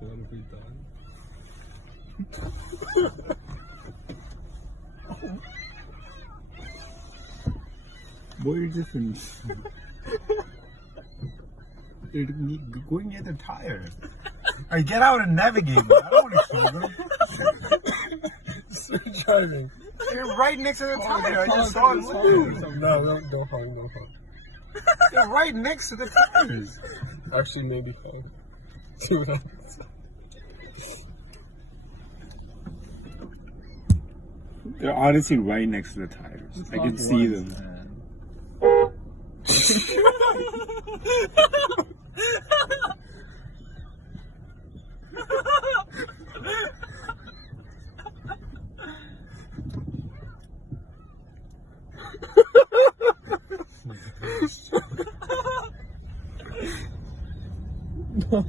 What have we done? What are your difference? They're going near the tires. Alright, get out and navigate. I don't want to kill them. Speed driving. You're right next to the tire. I just saw it. No, don't hug, no hug. You're right next to the tires. Actually, maybe hug. See what happens. They're honestly right next to the tires. I can see them. No.